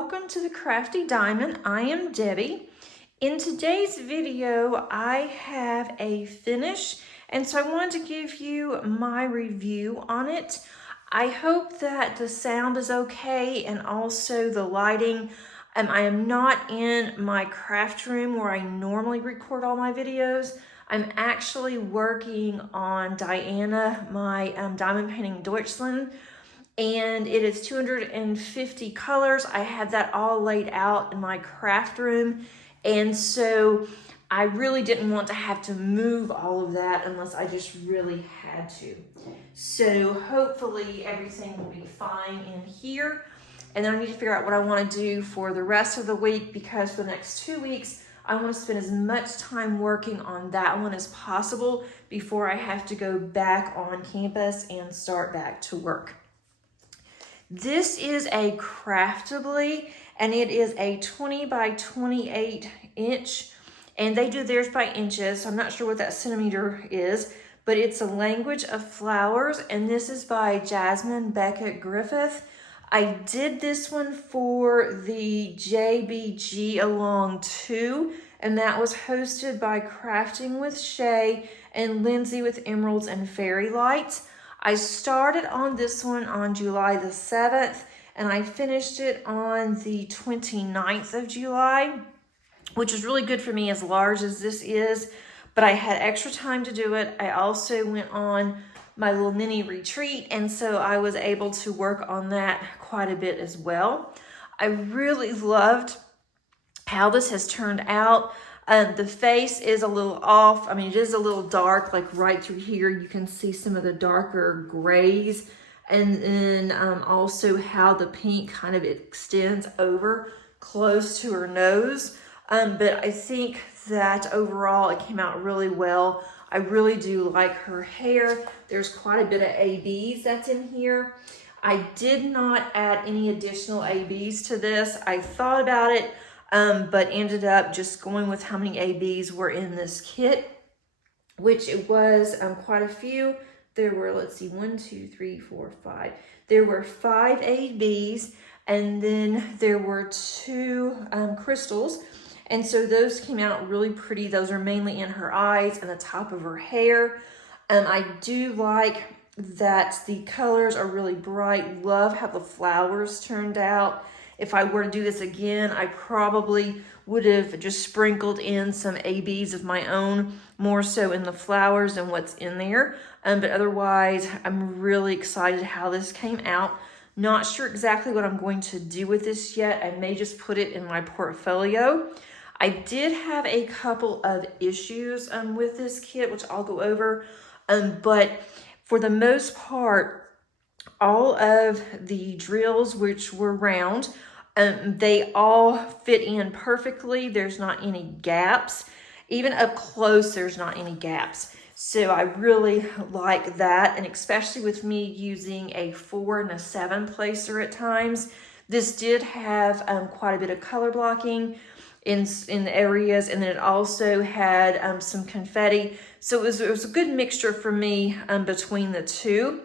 welcome to the Crafty Diamond. I am Debbie. In today's video, I have a finish, and so I wanted to give you my review on it. I hope that the sound is okay and also the lighting. I am not in my craft room where I normally record all my videos. I'm actually working on Diana, my diamond painting Deutschland, and it is 250 colors. I have that all laid out in my craft room, and so I really didn't want to have to move all of that unless I just really had to. So hopefully everything will be fine in here, and then I need to figure out what I want to do for the rest of the week, because for the next 2 weeks I want to spend as much time working on that one as possible before I have to go back on campus and start back to work. This is a Craftibly, and it is a 20 by 28 inch, and they do theirs by inches, so I'm not sure what that centimeter is, but it's a language of flowers, and this is by Jasmine Beckett Griffith. I did this one for the JBG Along 2, and that was hosted by Crafting with Shay and Lindsay with Emeralds and Fairy Lights. I started on this one on July the 7th, and I finished it on the 29th of July, which is really good for me as large as this is, but I had extra time to do it. I also went on my little mini retreat, and so I was able to work on that quite a bit as well. I really loved how this has turned out. The face is a little off. I mean, it is a little dark, like right through here. You can see some of the darker grays, and then also how the pink kind of extends over close to her nose. But I think that overall it came out really well. I really do like her hair. There's quite a bit of ABs that's in here. I did not add any additional ABs to this. I thought about it, but ended up just going with how many ABs were in this kit, which it was quite a few. There were, let's see, 1, 2, 3, 4, 5. There were 5 ABs, and then there were 2 crystals. And so those came out really pretty. Those are mainly in her eyes and the top of her hair. I do like that the colors are really bright. Love how the flowers turned out. If I were to do this again, I probably would have just sprinkled in some ABs of my own, more so in the flowers than what's in there. But otherwise, I'm really excited how this came out. Not sure exactly what I'm going to do with this yet. I may just put it in my portfolio. I did have a couple of issues with this kit, which I'll go over. But for the most part, all of the drills, which were round, they all fit in perfectly. There's not any gaps. Even up close, there's not any gaps. So I really like that, and especially with me using a 4 and a 7 placer at times. This did have quite a bit of color blocking in the areas, and then it also had some confetti. So it was a good mixture for me between the two.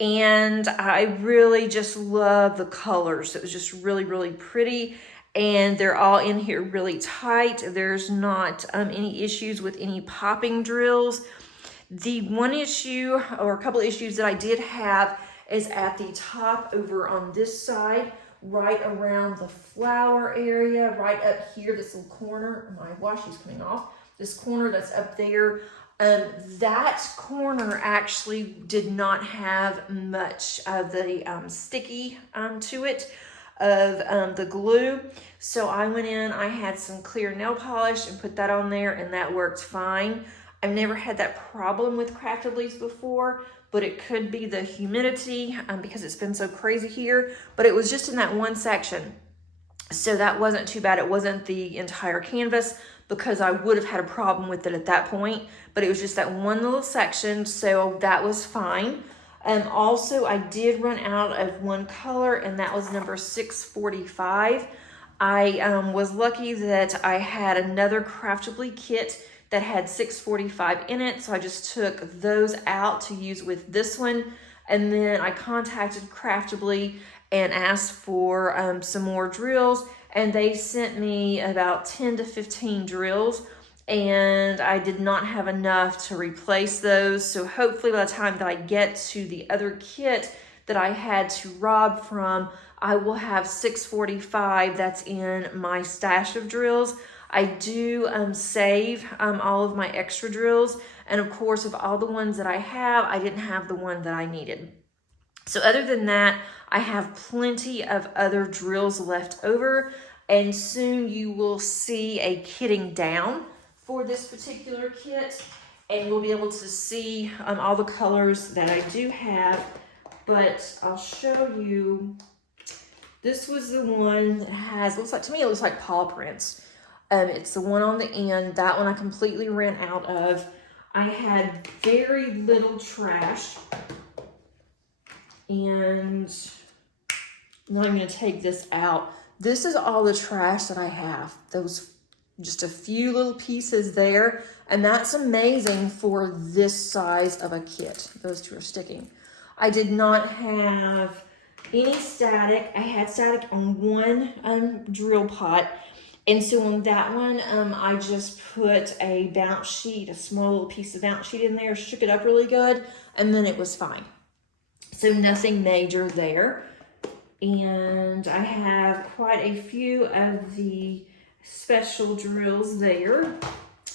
And I really just love the colors. It was just really, really pretty. And they're all in here really tight. There's not any issues with any popping drills. The one issue, or a couple of issues that I did have, is at the top over on this side, right around the flower area, right up here, this little corner. My washi is coming off. This corner that's up there. That corner actually did not have much of the sticky to it of the glue. So I went in, I had some clear nail polish and put that on there, and that worked fine. I've never had that problem with Craftibly's before, but it could be the humidity because it's been so crazy here. But it was just in that one section, so that wasn't too bad. It wasn't the entire canvas, because I would have had a problem with it at that point, but it was just that one little section, so that was fine. Also, I did run out of one color, and that was number 645. I was lucky that I had another Craftibly kit that had 645 in it, so I just took those out to use with this one. And then I contacted Craftibly, and asked for some more drills, and they sent me about 10 to 15 drills, and I did not have enough to replace those. So hopefully by the time that I get to the other kit that I had to rob from, I will have 645 that's in my stash of drills. I do save all of my extra drills, and of course of all the ones that I have, I didn't have the one that I needed. So other than that, I have plenty of other drills left over, and soon you will see a kitting down for this particular kit, and you'll be able to see all the colors that I do have. But I'll show you, this was the one that has, to me it looks like paw prints. It's the one on the end. That one I completely ran out of. I had very little trash, and now I'm going to take this out. This is all the trash that I have. Those just a few little pieces there, and that's amazing for this size of a kit. Those two are sticking. I did not have any static. I had static on one drill pot, and so on that one, I just put a bounce sheet, a small little piece of bounce sheet in there, shook it up really good, and then it was fine. So nothing major there. And I have quite a few of the special drills there.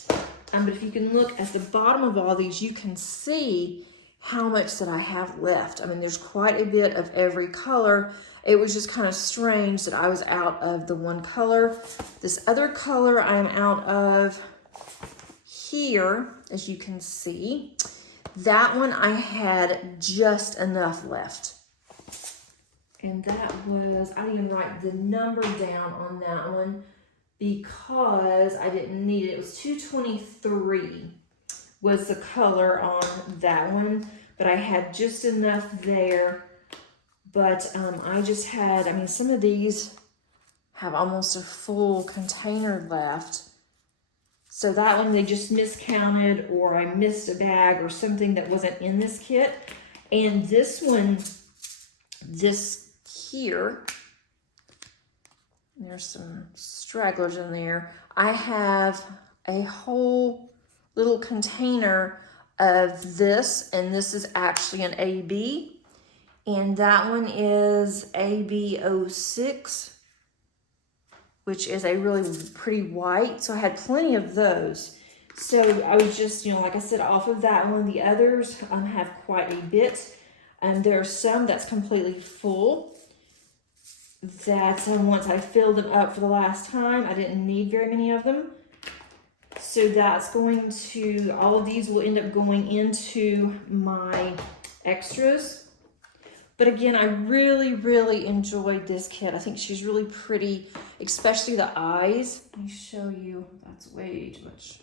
But if you can look at the bottom of all these, you can see how much that I have left. I mean, there's quite a bit of every color. It was just kind of strange that I was out of the one color. This other color I'm out of here, as you can see. That one I had just enough left. And that was, I didn't even write the number down on that one because I didn't need it. It was 223 was the color on that one, but I had just enough there. But I just had, I mean, some of these have almost a full container left. So that one, they just miscounted, or I missed a bag or something that wasn't in this kit. And this one, this here, there's some stragglers in there. I have a whole little container of this, and this is actually an AB. And that one is AB06, which is a really pretty white. So I had plenty of those. So I was just, like I said, off of that one. The others have quite a bit. And there are some that's completely full. That once I filled them up for the last time, I didn't need very many of them. So that's going to, all of these will end up going into my extras. But again, I really, really enjoyed this kit. I think she's really pretty, especially the eyes. Let me show you. That's way too much.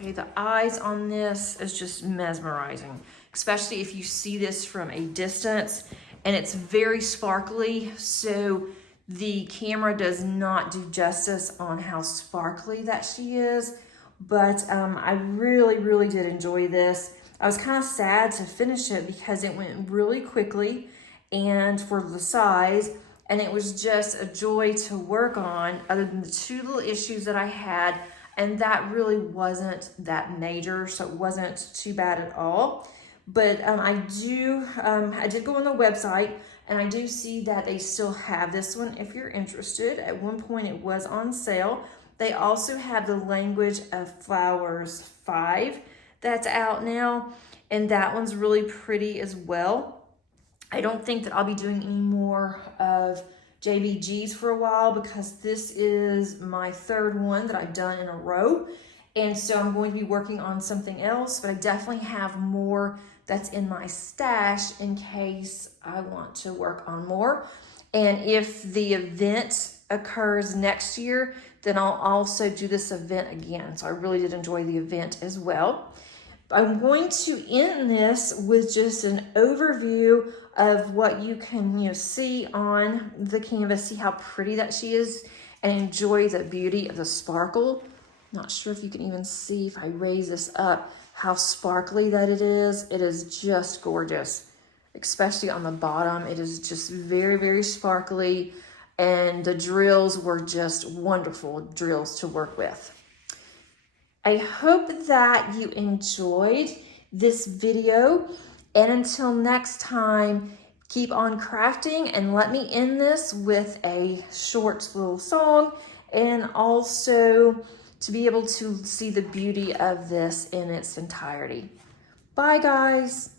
Okay, the eyes on this is just mesmerizing, especially if you see this from a distance. And it's very sparkly, so the camera does not do justice on how sparkly that she is. But I really, really did enjoy this. I was kind of sad to finish it because it went really quickly and for the size, and it was just a joy to work on other than the two little issues that I had, and that really wasn't that major, so it wasn't too bad at all. But I did go on the website, and I do see that they still have this one if you're interested. At one point it was on sale. They also have the Language of Flowers 5 that's out now, and that one's really pretty as well. I don't think that I'll be doing any more of JBGs for a while because this is my third one that I've done in a row, and so I'm going to be working on something else, but I definitely have more that's in my stash in case I want to work on more. And if the event occurs next year, then I'll also do this event again. So I really did enjoy the event as well. I'm going to end this with just an overview of what you can see on the canvas, see how pretty that she is, and enjoy the beauty of the sparkle. Not sure if you can even see if I raise this up, how sparkly that it is. It is just gorgeous. especially on the bottom. It is just very, very sparkly, and the drills were just wonderful drills to work with. I hope that you enjoyed this video, and until next time, keep on crafting, and let me end this with a short little song, and also to be able to see the beauty of this in its entirety. Bye, guys.